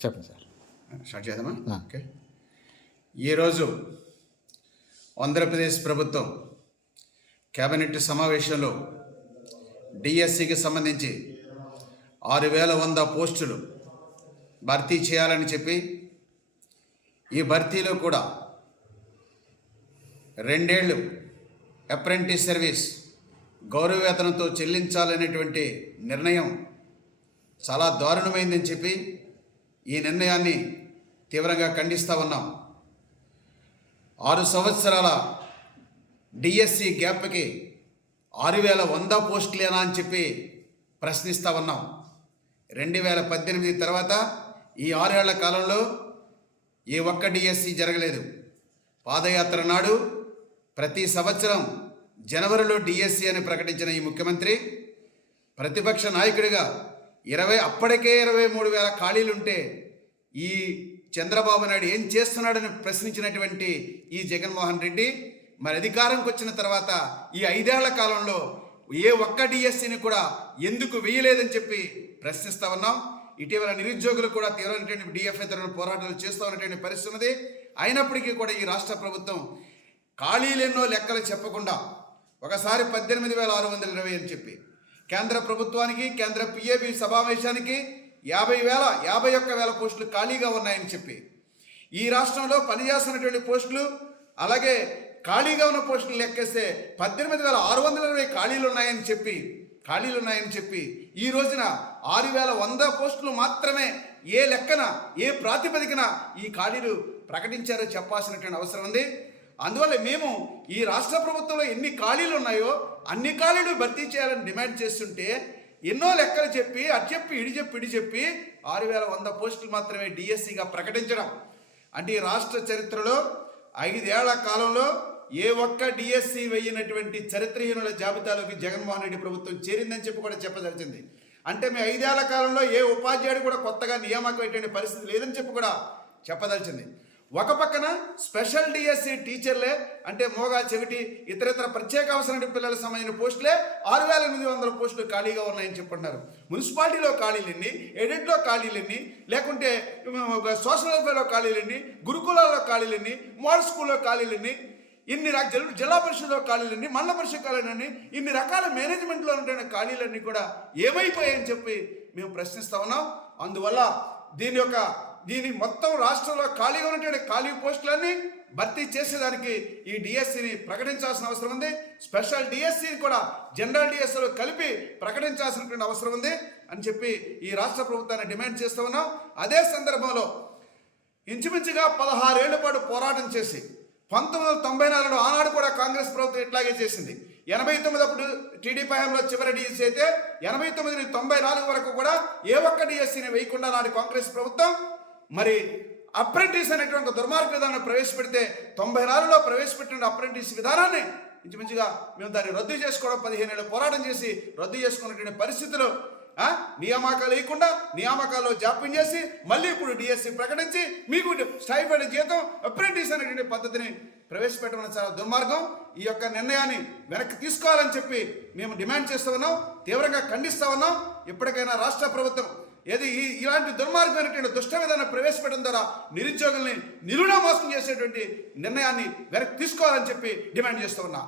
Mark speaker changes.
Speaker 1: చెప్పండి sir.
Speaker 2: Start చేద్దామా. Okay. ఈరోజు ఆంధ్రప్రదేశ్ ప్రభుత్వం కేబినెట్ సమావేశంలో డిఎస్సికి సంబంధించి ఆరు వేల వంద పోస్టులు భర్తీ చేయాలని చెప్పి ఈ భర్తీలో కూడా రెండేళ్ళు అప్రెంటిస్ సర్వీస్ గౌరవవేతనంతో చెల్లించాలనేటువంటి నిర్ణయం చాలా దారుణమైందని చెప్పి ఈ నిర్ణయాన్ని తీవ్రంగా ఖండిస్తూ ఉన్నాం. ఆరు సంవత్సరాల డిఎస్సి గ్యాప్కి ఆరు వేల వంద పోస్టులేనా అని చెప్పి ప్రశ్నిస్తూ ఉన్నాం. రెండు వేల పద్దెనిమిది తర్వాత ఈ ఆరేళ్ళ కాలంలో ఏ ఒక్క డిఎస్సి జరగలేదు. పాదయాత్ర నాడు ప్రతి సంవత్సరం జనవరిలో డిఎస్సి అని ప్రకటించిన ఈ ముఖ్యమంత్రి ప్రతిపక్ష నాయకుడిగా ఇరవై అప్పటికే ఇరవై మూడు వేల ఖాళీలుంటే ఈ చంద్రబాబు నాయుడు ఏం చేస్తున్నాడని ప్రశ్నించినటువంటి ఈ జగన్మోహన్ రెడ్డి మరి అధికారంకి వచ్చిన తర్వాత ఈ ఐదేళ్ళ కాలంలో ఏ ఒక్క డిఎస్సిని కూడా ఎందుకు వేయలేదని చెప్పి ప్రశ్నిస్తా ఉన్నాం. ఇటీవల నిరుద్యోగులు కూడా తీవ్రమైనటువంటి డిఎఫ్ఐ తరఫున పోరాటాలు చేస్తూ ఉన్నటువంటి పరిస్థితి ఉన్నది. అయినప్పటికీ కూడా ఈ రాష్ట్ర ప్రభుత్వం ఖాళీలెన్నో లెక్కలు చెప్పకుండా ఒకసారి పద్దెనిమిది వేల ఆరు వందల ఇరవై అని చెప్పి కేంద్ర ప్రభుత్వానికి కేంద్ర పిఏబి సమావేశానికి యాభై వేల యాభై ఒక్క వేల పోస్టులు ఖాళీగా ఉన్నాయని చెప్పి. ఈ రాష్ట్రంలో పనిచేస్తున్నటువంటి పోస్టులు అలాగే ఖాళీగా ఉన్న పోస్టులు లెక్కేస్తే పద్దెనిమిది వేల ఆరు వందల ఇరవై ఖాళీలు ఉన్నాయని చెప్పి ఖాళీలు ఉన్నాయని చెప్పి ఈ రోజున ఆరు వేల వంద పోస్టులు మాత్రమే ఏ లెక్కన ఏ ప్రాతిపదికన ఈ ఖాళీలు ప్రకటించారో చెప్పాల్సినటువంటి అవసరం ఉంది. అందువల్ల మేము ఈ రాష్ట్ర ప్రభుత్వంలో ఎన్ని ఖాళీలు ఉన్నాయో అన్ని ఖాళీలు భర్తీ చేయాలని డిమాండ్ చేస్తుంటే ఎన్నో లెక్కలు చెప్పి అటు చెప్పి ఇడి చెప్పి ఇడి చెప్పి ఆరు వేల వంద పోస్టులు మాత్రమే డిఎస్సిగా ప్రకటించడం. అంటే ఈ రాష్ట్ర చరిత్రలో ఐదేళ్ళ కాలంలో ఏ ఒక్క డిఎస్సి వెయ్యినటువంటి చరిత్రహీనుల జాబితాలోకి జగన్మోహన్ రెడ్డి ప్రభుత్వం చేరిందని చెప్పి కూడా చెప్పదలిచింది. అంటే మీ ఐదేళ్ళ కాలంలో ఏ ఉపాధ్యాయుడు కూడా కొత్తగా నియామకం పరిస్థితి లేదని చెప్పి కూడా చెప్పదలిచింది. ఒక పక్కన స్పెషల్ డిఎస్సి టీచర్లే అంటే మోగా చెవిటి ఇతరితర ప్రత్యేక అవసరం పిల్లలకు సంబంధించిన పోస్టులే ఆరు వేల ఎనిమిది వందల పోస్టులు ఖాళీగా ఉన్నాయని చెప్పుంటున్నారు మున్సిపాలిటీలో ఖాళీలు ఎన్ని ఎడిట్లో ఖాళీలు ఎన్ని లేకుంటే సోషల్ వెల్ఫేర్లో ఖాళీలు ఎన్ని గురుకులాల్లో ఖాళీలు ఎన్ని మోడల్ స్కూల్లో ఖాళీలు ఎన్ని ఇన్ని రకాల జిల్లా- జిల్లా పరిషత్లో ఖాళీలన్నీ మండల పరిషత్ ఖాళీలన్నీ ఇన్ని రకాల మేనేజ్మెంట్లో ఉంటున్న ఖాళీలన్నీ కూడా ఏమైపోయాయని చెప్పి మేము ప్రశ్నిస్తా ఉన్నాం. అందువల్ల దీని యొక్క దీని మొత్తం రాష్ట్రంలో ఖాళీగా ఉన్నటువంటి ఖాళీ పోస్టులన్నీ భర్తీ చేసేదానికి ఈ డిఎస్సిని ప్రకటించాల్సిన అవసరం ఉంది. స్పెషల్ డిఎస్సిని కూడా జనరల్ డిఎస్సిలో కలిపి ప్రకటించాల్సినటువంటి అవసరం ఉంది అని చెప్పి ఈ రాష్ట్ర ప్రభుత్వాన్ని డిమాండ్ చేస్తూ ఉన్నాం. అదే సందర్భంలో ఇంచుమించుగా పదహారేళ్ళ పాటు పోరాటం చేసి పంతొమ్మిది వందల తొంభై నాలుగులో ఆనాడు కూడా కాంగ్రెస్ ప్రభుత్వం ఇట్లాగే చేసింది. ఎనభై తొమ్మిది అప్పుడు టీడీపీ హయాంలో చివరి డిఎస్సీ అయితే ఎనభై తొమ్మిది తొంభై నాలుగు వరకు కూడా ఏ ఒక్క డిఎస్సీని వేయకుండా నాటి కాంగ్రెస్ ప్రభుత్వం మరి అప్రెంటిస్ అనేటువంటి దుర్మార్గ విధానం ప్రవేశపెడితే తొంభై నాలుగులో ప్రవేశపెట్టిన అప్రెంటిస్ విధానాన్ని ఇంచుమించుగా మేము దాన్ని రద్దు చేసుకోవడం పదిహేను ఏళ్ళు పోరాటం చేసి రద్దు చేసుకున్నటువంటి పరిస్థితులు నియామకాలు వేయకుండా నియామకాల్లో జాప్యం చేసి మళ్ళీ ఇప్పుడు డిఎస్సి ప్రకటించి మీకు స్టైఫైడ్ జీతం అప్రెంటిస్ అనేటువంటి పద్ధతిని ప్రవేశపెట్టడం చాలా దుర్మార్గం. ఈ యొక్క నిర్ణయాన్ని వెనక్కి తీసుకోవాలని చెప్పి మేము డిమాండ్ చేస్తూ ఉన్నాం తీవ్రంగా ఖండిస్తూ ఉన్నాం. ఇప్పటికైనా రాష్ట్ర ప్రభుత్వం ఏది ఇలాంటి దుర్మార్గమైనటువంటి దుష్ట విధానం ప్రవేశపెట్టడం ద్వారా నిరుద్యోగుల్ని నిరుణ మోసం చేసేటువంటి నిర్ణయాన్ని వెనక్కి తీసుకోవాలని చెప్పి డిమాండ్ చేస్తూ ఉన్నా.